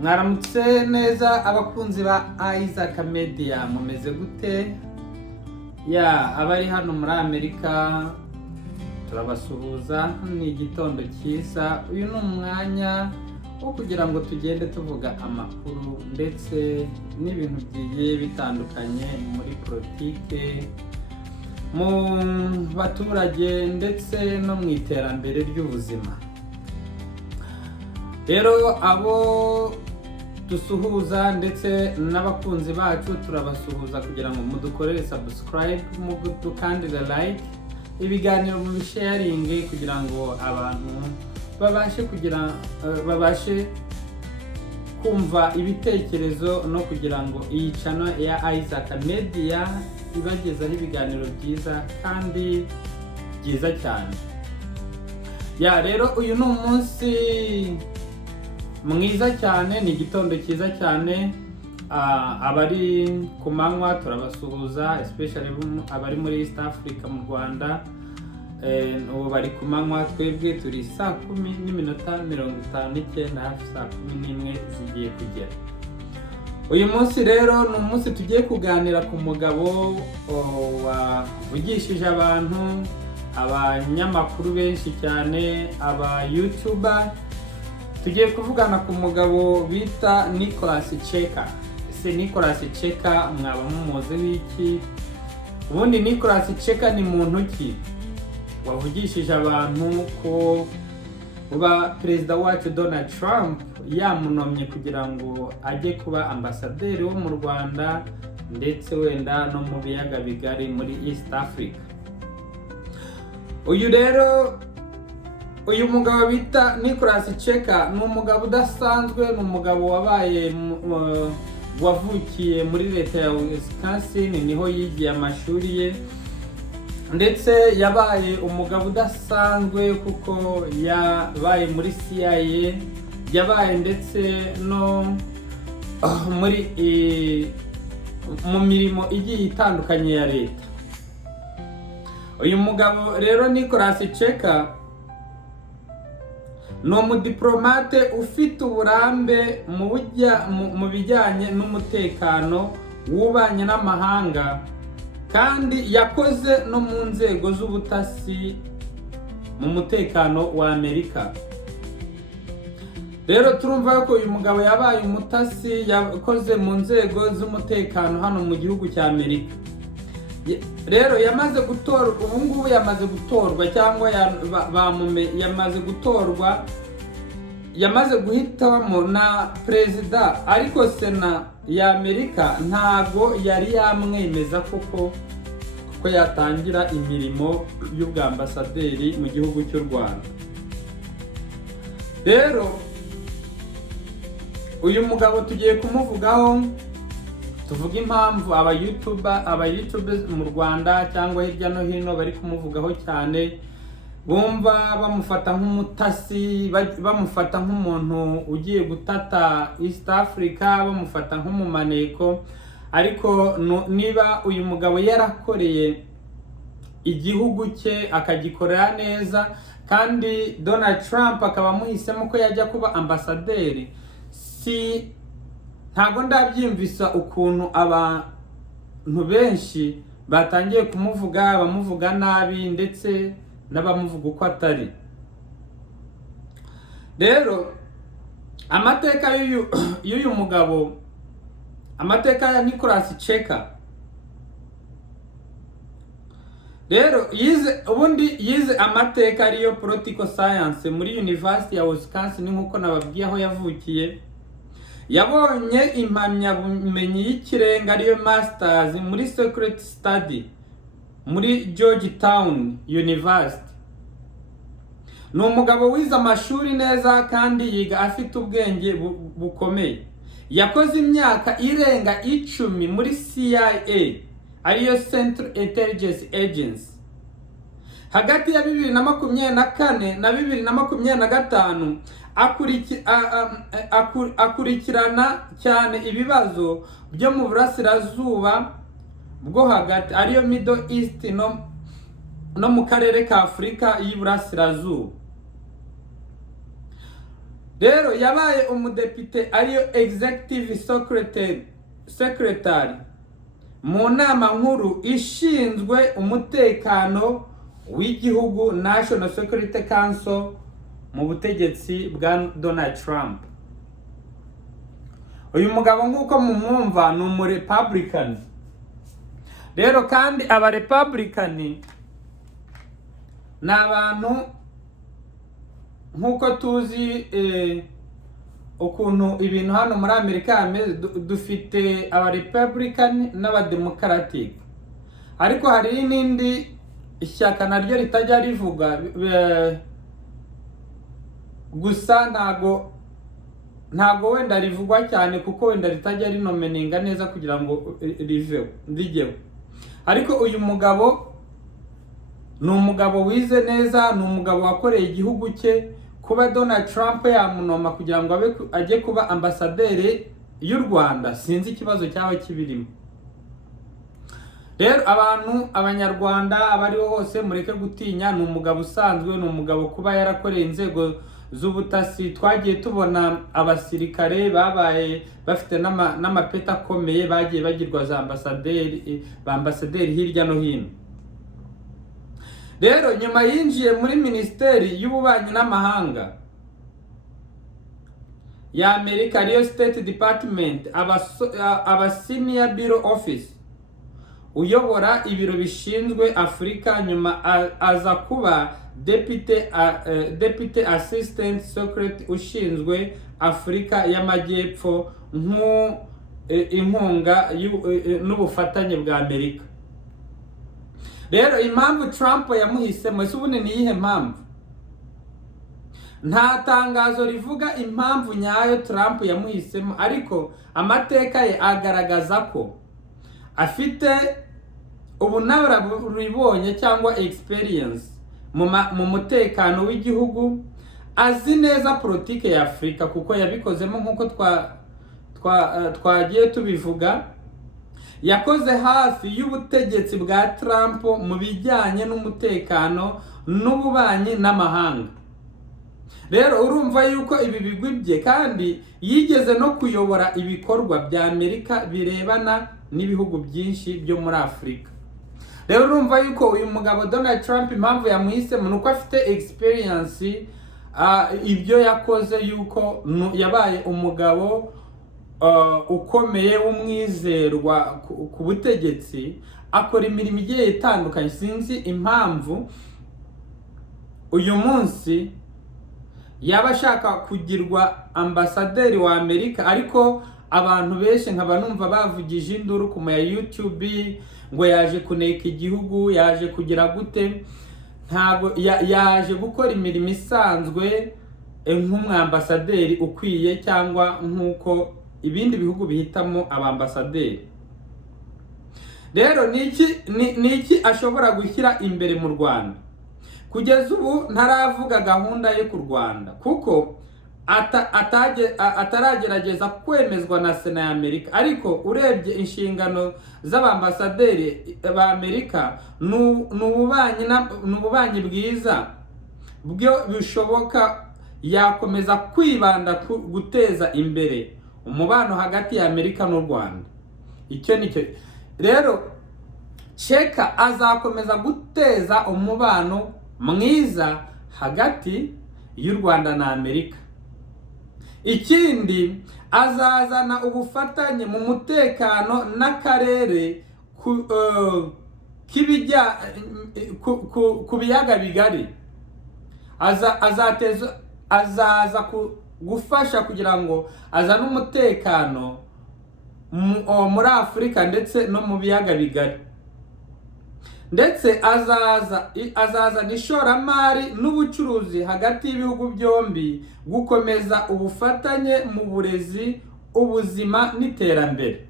mwaramutse neza abakunzi ba Isaac Media, mumeze gute? Abari hano muri Amerika turabasuhuza, ni igitondo cyiza. Uyu ni umwanya wo kugira ngo tugende tuvuga amakuru ndetse n'ibintu bigiye bitandukanye muri politike, mu baturage ndetse no mu iterambere ry'ubuzima. Rero abo dusuhuza ndetse n'abakunzi bacu turabasuhuza kugira ngo mudukorere subscribe, mudukandire like, ibiganiro mu bisharinge kugira ngo abantu babashe kumva ibitekerezo no kugira ngo iyi channel ya Isaac Media ibagezaho ibiganiro byiza kandi byiza cyane. Rero uyu ni umunsi mwiza cyane, ni igitondo cyiza cyane. Abari ku manywa turabasuhuza, especially abari muri East Africa mu Rwanda. Ubu bari ku manywa, twebwe turi 10:59, hafi 11 zigiye kugera. Uyu munsi rero ni umunsi tugiye kuganira ku mugabo wavugishije abantu, abanyamakuru benshi cyane, aba YouTuber. Tugiye kuvugana ku mugabo bita Nicholas Cheka. Ese Nicholas Cheka mwaba mumuzi wiki? Ubundi Nicholas Cheka ni muntu ki wavugishije abantu ko uba Perezida wacu Donald Trump yamunomye kugira ngo ajye kuba ambasaderi wo mu Rwanda ndetse wenda no mu biyaga bigari muri East Africa. Uyu mugabo bita Nicholas Cheka ni umugabo udasanzwe, ni umugabo wavukiye muri leta ya Wisconsin, niho yigiye amashuri ye, ndetse yabaye umugabo udasanzwe kuko yabaye muri CIA, yabaye ndetse no mu mirimo igiye itandukanye ya leta. Uyu mugabo rero Nicholas Cheka ni umudiplomate ufite uburambe mu bijyanye n'umutekano w'ububanyi n'amahanga, kandi yakoze no mu nzego z'ubutasi mu mutekano wa Amerika. Rero turumva ko uyu mugabo yabaye umutasi, yakoze mu nzego z'umutekano hano mu gihugu cya Amerika. Rero yamaze gutorwa, ubu ngubu yamaze gutorwa cyangwa yamaze guhitamo na Perezida, ariko Sena ya Amerika ntago yari yamwemeza kuko yatangira imirimo y'ubwambasaderi mu gihugu cy'u Rwanda. Rero uyu mugabo tugiye kumuvugaho, tuvuga impamvu aba YouTubers mu Rwanda cyangwa hirya no hino bari kumuvugaho cyane, bumva bamufata nk'umutasi, bamufata nk'umuntu ugiye gutata East Africa, bamufata nk'umumaneko. Ariko niba uyu mugabo yarakoreye igihugu cye akagikorera neza, kandi Donald Trump akaba amuhisemo ko yajya kuba ambasaderi, ntago ndabyimvisa ukuntu abantu benshi batangiye bamuvuga nabi ndetse n'abamuvuga uko atari. Rero amateka y'uyu mugabo, amateka ya Nicholas Cheka, rero yize amateka ariyo political science muri University ya Wisconsin nk'uko nababwiye aho yavukiye. Yabonye impamyabumenyi y'ikirenga ariyo masters muri secret study muri Georgetown University. Ni umugabo wize amashuri neza kandi yiga afite ubwenge bukomeye. Yakoze imyaka irenga 10 muri CIA ariyo Central Intelligence Agency. Hagati ya 2024 na 2025 akurikirana cyane ibibazo byo mu burasirazuba bwo hagati ariyo Middle East no mu karere ka Afurika y'Iburasirazuba. rero yabaye umudepite ariyo executive secretary mu nama nkuru ishinzwe umutekano w'igihugu, National Security Council, mu butegetsi bwa Donald Trump. Uyu mugabo nk'uko mumwumva ni umurepublican. Rero kandi aba republican ni abantu nk'uko tuzi ukuntu ibintu hano muri Amerika hameze, dufite aba republican n'aba democratic, ariko hari n'indi ishyaka naryo ritajya rivuga gusa ntago wenda rivugwa cyane kuko wenda ritajya rinomeninga neza kugira ngo rigeho. Ariko uyu mugabo ni umugabo wize neza, ni umugabo wakoreye igihugu cye. Kuba Donald Trump yamunoma kugira ngo ajye kuba ambasaderi y'u Rwanda, sinzi ikibazo cyaho kibirimo. Rero abanyarwanda abariho hose mureke gutinya, ni umugabo usanzwe, ni umugabo kuba yarakoreye inzego z'ubutasi. Twagiye tubona abasirikare babaye bafite n'amapeta akomeye, bagiye bagirwa za ambasaderi hirya no hino. Rero nyuma yinjiye muri Minisiteri y'Ububanyi n'Amahanga ya Amerika, ariyo State Department, aba Senior Bureau Office, uyobora ibiro bishinzwe Afurika. Nyuma aza kuba Deputy Assistant Secretary ushinzwe Afurika y'Amajyepfo inkunga n'ubufatanye bwa Amerika. Rero impamvu Trump yamuhisemo, ese ubundi ni iyihe mpamvu? Nta tangazo rivuga impamvu nyayo Trump yamuhisemo, ariko amateka ye agaragaza ko afite ubunararibonye cyangwa experience mu mutekano w'igihugu. Azi neza politike ya Afurika kuko yabikozemo nk'uko twagiye tubivuga. Yakoze hafi y'ubutegetsi bwa Trump mu bijyanye n'umutekano n'ububanyi n'amahanga. Rero urumva yuko ibi bigwi bye, kandi yigeze no kuyobora ibikorwa bya Amerika birebana n'ibihugu byinshi byo muri Afurika. Rero urumva yuko uyu mugabo Donald Trump impamvu yamuhisemo nuko afite experience, ibyo yakoze, yuko yabaye umugabo ukomeye w'umwizerwa ku butegetsi, akora imirimo igiye itandukanye. Sinzi impamvu uyu munsi yaba ashaka kugirwa ambasaderi wa Amerika, ariko abantu benshi nkaba numva bavugije induru ku ma YouTube ngo yaje kuneka igihugu, yaje kugira gute. Ntago yaje gukora imirimo isanzwe nk'umwambasaderi ukwiye, cyangwa nk'uko ibindi bihugu bihitamo abambasaderi. Rero niki ashobora gushyira imbere mu Rwanda? Kugeza ubu ntaravuga gahunda yo ku Rwanda, kuko ataragerageza kwemezwa na Sena ya Amerika. Ariko urebye inshingano z'abambasaderi ba Amerika, n'ububanyi bwiza byo bishoboka, yakomeza kwibanda guteza imbere umubano hagati ya Amerika n'u Rwanda. Icyo nicyo rero Cheka azakomeza guteza umubano mwiza hagati y'u Rwanda na Amerika. Ikindi, azazana ubufatanye mu mutekano n'akarere ku biyaga bigari. Azaza gufasha kugira ngo azane umutekano muri Afurika ndetse no mu biyaga bigari. Ndetse azazana ishoramari n'ubucuruzi hagati y'ibihugu byombi, gukomeza ubufatanye mu burezi, ubuzima n'iterambere.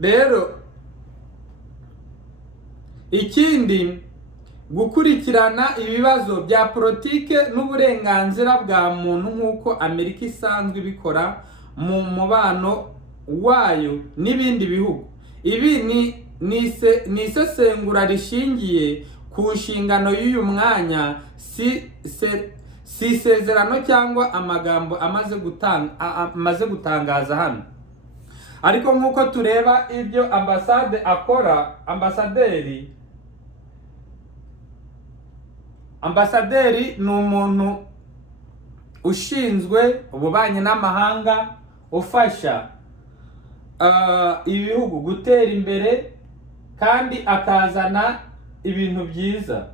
Rero ikindi, gukurikirana ibibazo bya politike n'uburenganzira bwa muntu nk'uko Amerika isanzwe ibikora mu mubano wayo n'ibindi bihugu. Ibi ni isesengura rishingiye ku nshingano y'uyu mwanya, si isezerano cyangwa amagambo amaze gutangaza hano. Ariko nk'uko tureba ibyo ambasade akora, ambasaderi ni umuntu ushinzwe ububanyi n'amahanga, ufasha ibihugu gutera imbere kandi akazana ibintu byiza.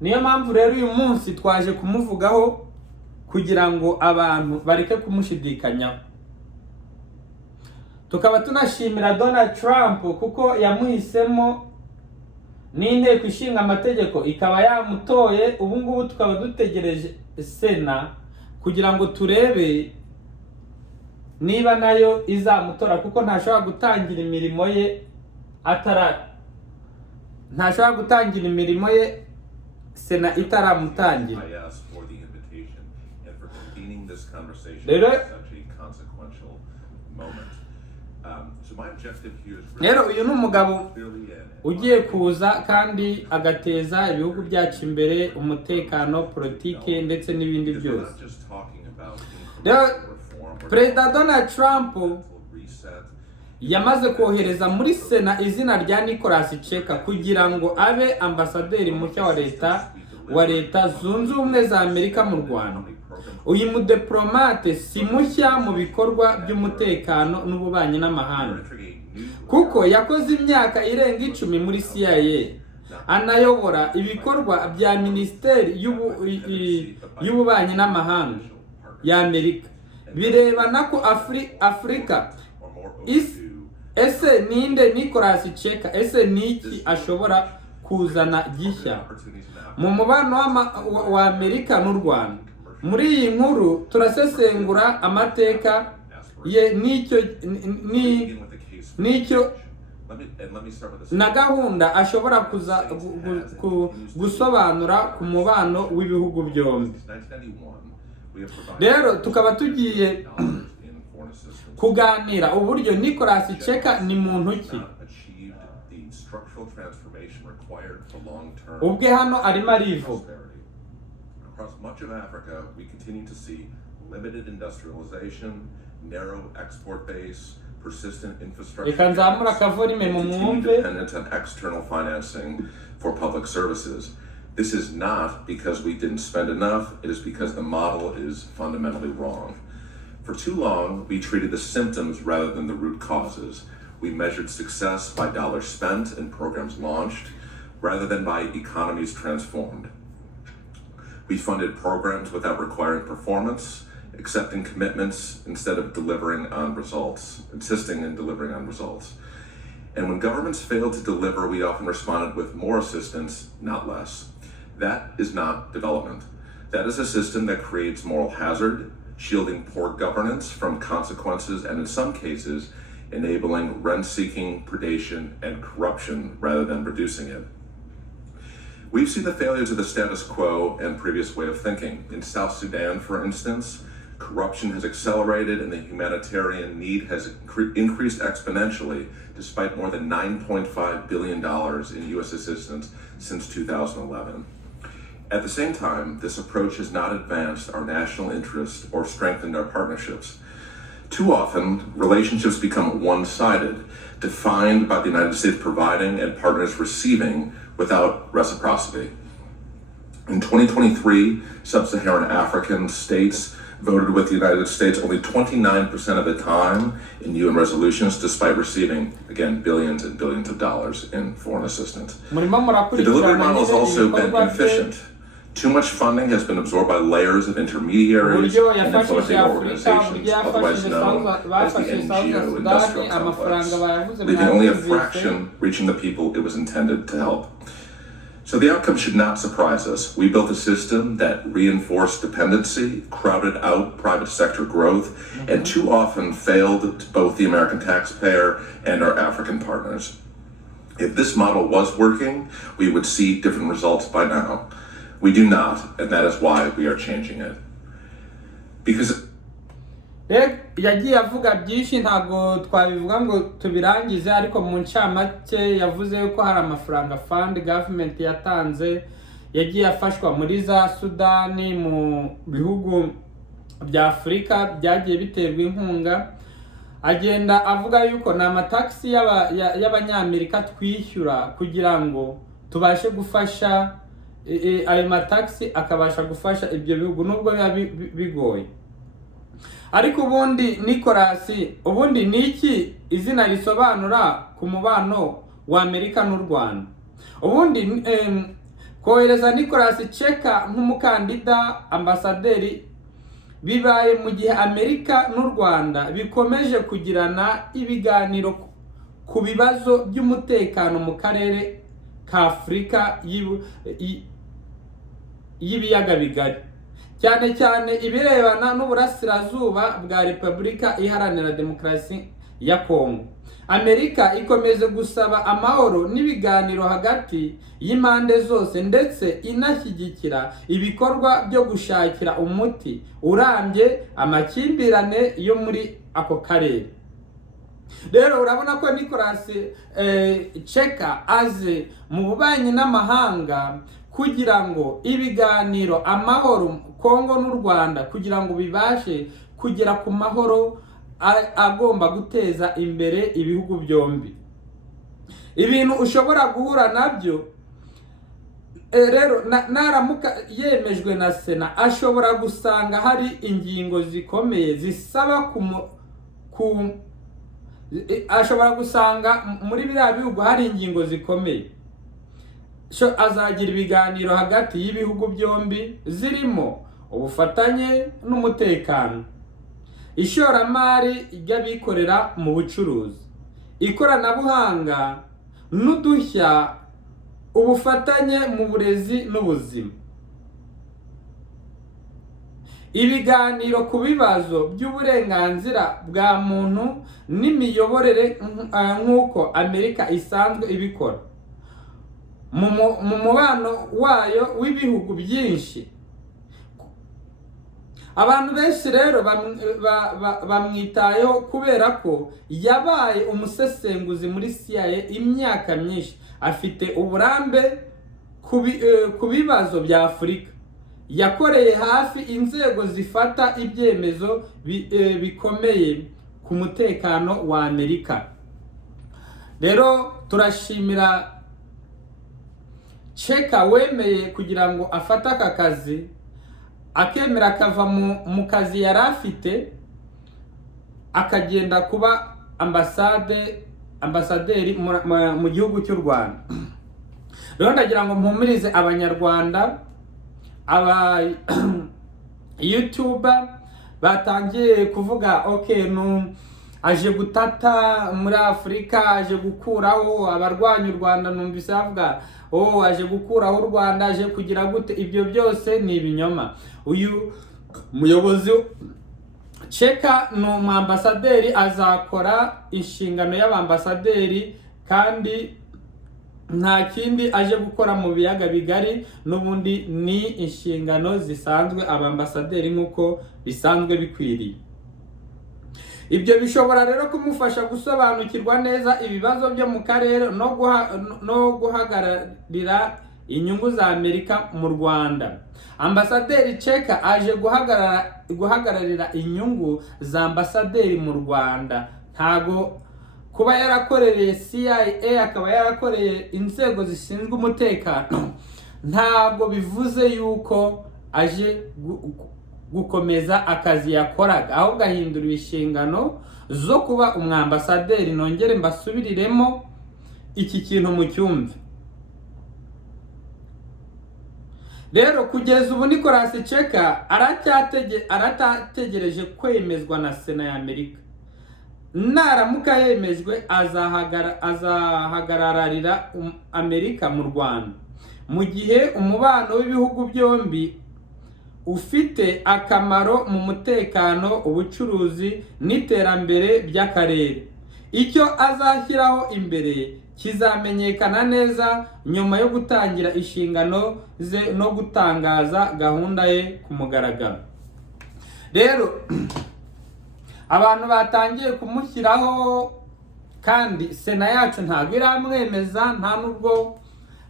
Niyo mpamvu rero uyu munsi twaje kumuvugaho kugira ngo abantu bareke kumushidikanyaho. Tukaba tunashimira Donald Trump kuko yamuhisemo n'inteko ishinga amategeko ikaba yamutoye. Ubu ngubu tukaba dutegereje Sena kugira ngo turebe niba nayo izamutora, kuko ntashobora gutangira imirimo ye Sena itaramutangira. Rero uyu ni umugabo ugiye kuza kandi agateza ibihugu byacu imbere, umutekano, politike ndetse n'ibindi byose. Rero Perezida Donald Trump yamaze kohereza muri Sena izina rya Byacitse kugira ngo abe ambasaderi mushya wa leta zunze ubumwe za Amerika mu Rwanda. Uyu mudiplomate si mushya mu bikorwa by'umutekano n'ububanyi n'amahanga, kuko yakoze imyaka irenga 10 muri CIA, anayobora ibikorwa bya Minisiteri y'ububanyi n'amahanga ya Amerika birebana ko Afurika. Ese ninde Byacitse? Ese niki ashobora kuzana gishya mu mubano wa Amerika n'u Rwanda? Muri iyi nkuru turasesengura amateka ye n'icyo na gahunda ashobora gusobanura ku mubano w'ibihugu byombi. Rero tukaba tugiye kuganira uburyo Byacitse ni muntu ki. Ubwe hano arimo arivuga. Across much of Africa, we continue to see limited industrialization, narrow export base, persistent infrastructure, continued dependence on external financing for public services. This is not because we didn't spend enough, it is because the model is fundamentally wrong. For too long, we treated the symptoms rather than the root causes. We measured success by dollars spent and programs launched, rather than by economies transformed. We funded programs without requiring performance, accepting commitments instead of delivering on results, insisting in delivering on results. And when governments failed to deliver, we often responded with more assistance, not less. That is not development. That is a system that creates moral hazard, shielding poor governance from consequences, and in some cases, enabling rent-seeking, predation, and corruption rather than reducing it. We've seen the failures of the status quo and previous way of thinking. In South Sudan, for instance, corruption has accelerated and the humanitarian need has increased exponentially, despite more than $9.5 billion in U.S. assistance since 2011. At the same time, this approach has not advanced our national interests or strengthened our partnerships. Too often, relationships become one-sided, defined by the United States providing and partners receiving without reciprocity. In 2023, sub-Saharan African states voted with the United States only 29% of the time in UN resolutions, despite receiving, again, billions and billions of dollars in foreign assistance. The delivery model has also been inefficient. Too much funding has been absorbed by layers of intermediaries and influencing organizations, otherwise known as the NGO industrial complex, leaving only a fraction reaching the people it was intended to help. So the outcome should not surprise us. We built a system that reinforced dependency, crowded out private sector growth, and too often failed both the American taxpayer and our African partners. If this model was working, we would see different results by now. We do not, and that is why we are changing it. Because yagiye avuga byinshi, ntabwo twabivuga ngo tubirangize, ariko mu ncamake yavuze ko hari amafaranga fund government yatanze yagiye afashwa muri za Sudani, mu bihugu bya Afurika byagiye biterwa inkunga. Agenda avuga yuko ni amataxi y'abanyamerika twishyura kugira ngo tubashe gufasha ayo mataxi akabasha gufasha ibyo bihugu nubwo biba bigoye. Ariko ubundi Nicolas, ubundi ni iki izina risobanura ku mubano wa Amerika n'u Rwanda? Ubundi kohereza Nicolas Cheka nk'umukandida ambasaderi bibaye mu gihe Amerika n'u Rwanda bikomeje kugirana ibiganiro ku bibazo by'umutekano mu karere ka Afurika y'ibiyaga bigari, cyane cyane ibirebana n'uburasirazuba bwa Repubulika Iharanira Demokarasi ya Kongo. Amerika ikomeze gusaba amahoro n'ibiganiro hagati y'impande zose, ndetse inashyigikira ibikorwa byo gushakira umuti urambye amakimbirane yo muri ako karere. Rero urabona ko Nicolas Cheka aze mu bubanyi n'amahanga kugira ngo ibiganiro amahoro Kongo n'u Rwanda kugira ngo bibashe kugera ku mahoro agomba guteza imbere ibihugu byombi. Ibintu ushobora guhura nabyo rero naramuka yemejwe na Sena, ashobora gusanga hari ingingo zikomeye zisaba ashobora gusanga muri biriya bihugu hari ingingo zikomeye. Azagira ibiganiro hagati y'ibihugu byombi zirimo ubufatanye n'umutekano, ishoramari ry'abikorera mu bucuruzi, ikoranabuhanga n'udushya, ubufatanye mu burezi n'ubuzima, ibiganiro ku bibazo by'uburenganzira bwa muntu n'imiyoborere nk'uko Amerika isanzwe ibikora mu mubano wayo w'ibihugu byinshi. Abantu benshi rero bamwitayeho kubera ko yabaye umusesenguzi muri CIA imyaka myinshi, afite uburambe ku bibazo bya Afurika, yakoreye hafi inzego zifata ibyemezo bikomeye ku mutekano wa Amerika. Rero turashimira Cheka wemeye kugira ngo afate aka kazi, akemera akava mu kazi yari afite akagenda kuba ambasaderi mu gihugu cy'u Rwanda. Rero ndagira ngo mpumurize abanyarwanda, aba YouTuber batangiye kuvuga aje gutata muri Afurika, aje gukuraho abarwanya u Rwanda, numvise bavuga aje gukuraho u Rwanda, aje kugira gute. Ibyo byose ni ibinyoma. Uyu muyobozi Cheka ni umwambasaderi, azakora inshingano y'abambasaderi kandi nta kindi aje gukora mu biyaga bigari, n'ubundi ni inshingano zisanzwe abambasaderi nk'uko bisanzwe bikwiriye. Ibyo bishobora rero kumufasha gusobanukirwa neza ibibazo byo mu karere no guhagararira inyungu za Amerika mu Rwanda. Ambasaderi Cheka aje guhagararira inyungu za ambasaderi mu Rwanda. Ntago kuba yarakoreye CIA akaba yarakoreye inzego zishinzwe umutekano ntago bivuze yuko aje gukomeza akazi yakoraga, ahubwo ahindura inshingano zo kuba umwambasaderi. Nongere mbasubiriremo iki kintu mu cyumve. Rero kugeza ubu Nicolas Cheka aratategereje kwemezwa na Sena ya Amerika. Naramuka yemejwe azahagararira Amerika mu Rwanda, mu gihe umubano w'ibihugu byombi ufite akamaro mu mutekano, ubucuruzi n'iterambere by'akarere. Icyo azashyiraho imbere kizamenyekana neza nyuma yo gutangira inshingano ze no gutangaza gahunda ye ku mugaragaro. Rero abantu batangiye kumushyiraho, kandi sena yacu ntabwo iramwemeza, nta nubwo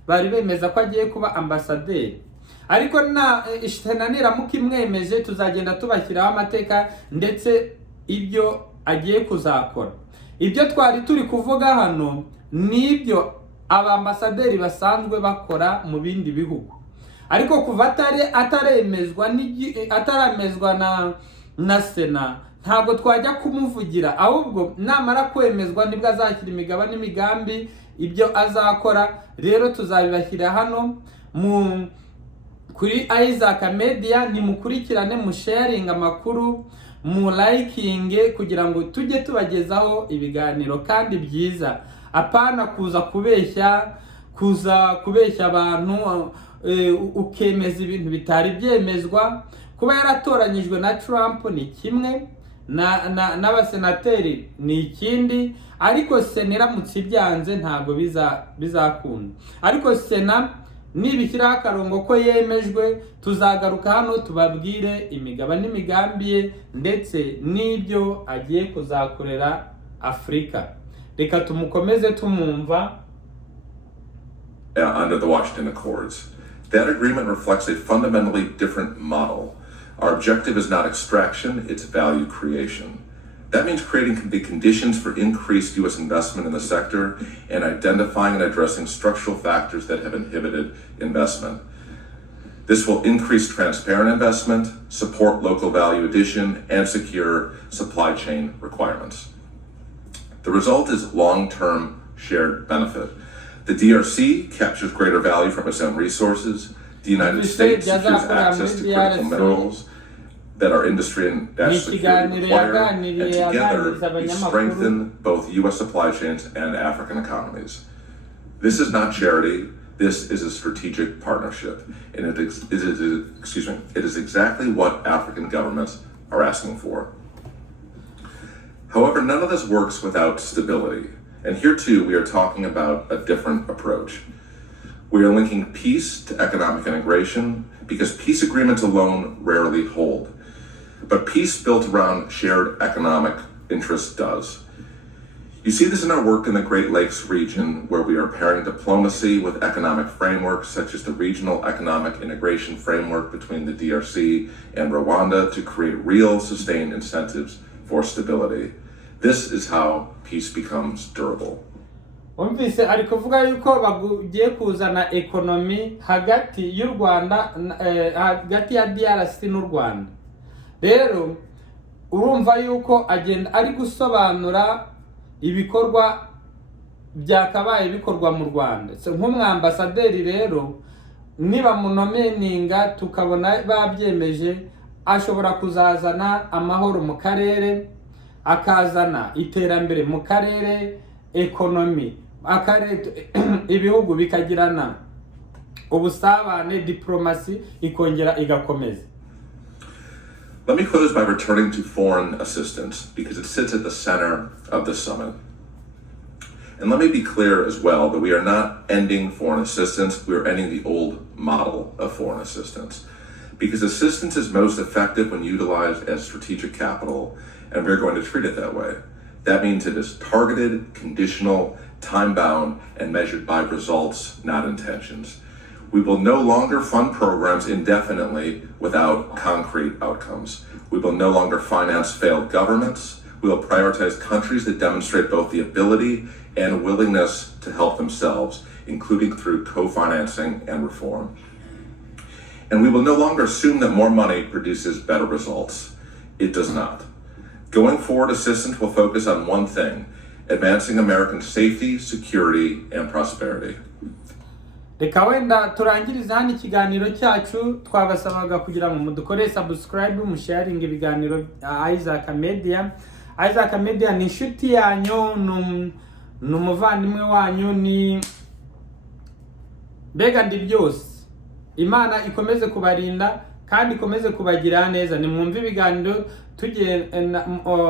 bari bemeza ko agiye kuba ambasaderi. Ariko sena niramuka imwemeje, tuzagenda tubashyiraho amateka ndetse ibyo agiye kuzakora. Ibyo twari turi kuvuga hano nibyo abambasaderi basanzwe bakora mu bindi bihugu, ariko kuva ataramezwa na sena ntabwo twajya kumuvugira, ahubwo namara kwemezwa nibwo azashyira imigabo n'imigambi ibyo azakora. Rero tuzabibashyira hano kuri Isaac Media. Nimukurikirane, musharinga amakuru, mu likinge, kugira ngo tujye tubagezaho ibiganiro kandi byiza, apana kuza kubeshya abantu, ukemeza ibintu bitari byemezwa. Kuba yaratoranyijwe na Trump ni kimwe, n'abasenateri ni ikindi, ariko sena iramutse ibyanze ntabwo bizakunda. Ariko sena nibishyiraho akarongo ko yemejwe, tuzagaruka hano tubabwire imigabo n'imigambi ye ndetse n'ibyo agiye kuzakorera Afrika. Reka tumukomeze tumumva. Under the Washington Accords. That agreement reflects a fundamentally different model. Our objective is not extraction, it's value creation. That means creating the conditions for increased U.S. investment in the sector and identifying and addressing structural factors that have inhibited investment. This will increase transparent investment, support local value addition, and secure supply chain requirements. The result is long-term shared benefit. The DRC captures greater value from its own resources. The United States secures access to critical minerals that our industry and national security require, and together we strengthen both U.S. supply chains and African economies. This is not charity, this is a strategic partnership, and it is exactly what African governments are asking for. However, none of this works without stability, and here too we are talking about a different approach. We are linking peace to economic integration because peace agreements alone rarely hold. But peace built around shared economic interest does. You see this in our work in the Great Lakes region, where we are pairing diplomacy with economic frameworks such as the Regional Economic Integration Framework between the DRC and Rwanda to create real sustained incentives for stability. This is how peace becomes durable. Umvise ari kuvuga yuko bagiye kuzana ekonomi hagati y'u Rwanda, hagati ya DRC n'u Rwanda. Rero urumva yuko agenda ari gusobanura ibikorwa byakabaye bikorwa mu Rwanda. Nk'umwambasaderi rero niba munomeninga tukabona babyemeje, ashobora kuzazana amahoro mu karere, akazana iterambere mu karere, ekonomi, ibihugu bikagirana ubusabane, diplomasi ikongera igakomeza. Let me close by returning to foreign assistance because it sits at the center of the summit. And let me be clear as well that we are not ending foreign assistance, we are ending the old model of foreign assistance. Because assistance is most effective when utilized as strategic capital, and we're going to treat it that way. That means it is targeted, conditional, time-bound, and measured by results, not intentions. We will no longer fund programs indefinitely without concrete outcomes. We will no longer finance failed governments. We will prioritize countries that demonstrate both the ability and willingness to help themselves, including through co-financing and reform. And we will no longer assume that more money produces better results. It does not. Going forward, assistance will focus on one thing: advancing American safety, security, and prosperity. Reka wenda turangiriza hano ikiganiro cyacu. Twabasabaga kugira ngo mudukore subscribe, musharing ibiganiro Isaac Media. Isaac Media ni inshuti yanyu, n'umuvandimwe wanyu, ni mbega ndi byose. Imana ikomeze kubarinda kandi ikomeze kubagira neza. Nimwumve ibiganiro, tujye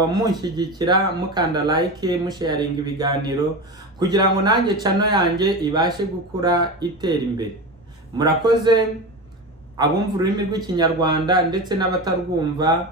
mushyigikira, mukanda like, musharing ibiganiro kugira ngo nanjye channel yanjye ibashe gukura itera imbere. Murakoze abumva ururimi rw'ikinyarwanda ndetse n'abatarwumva.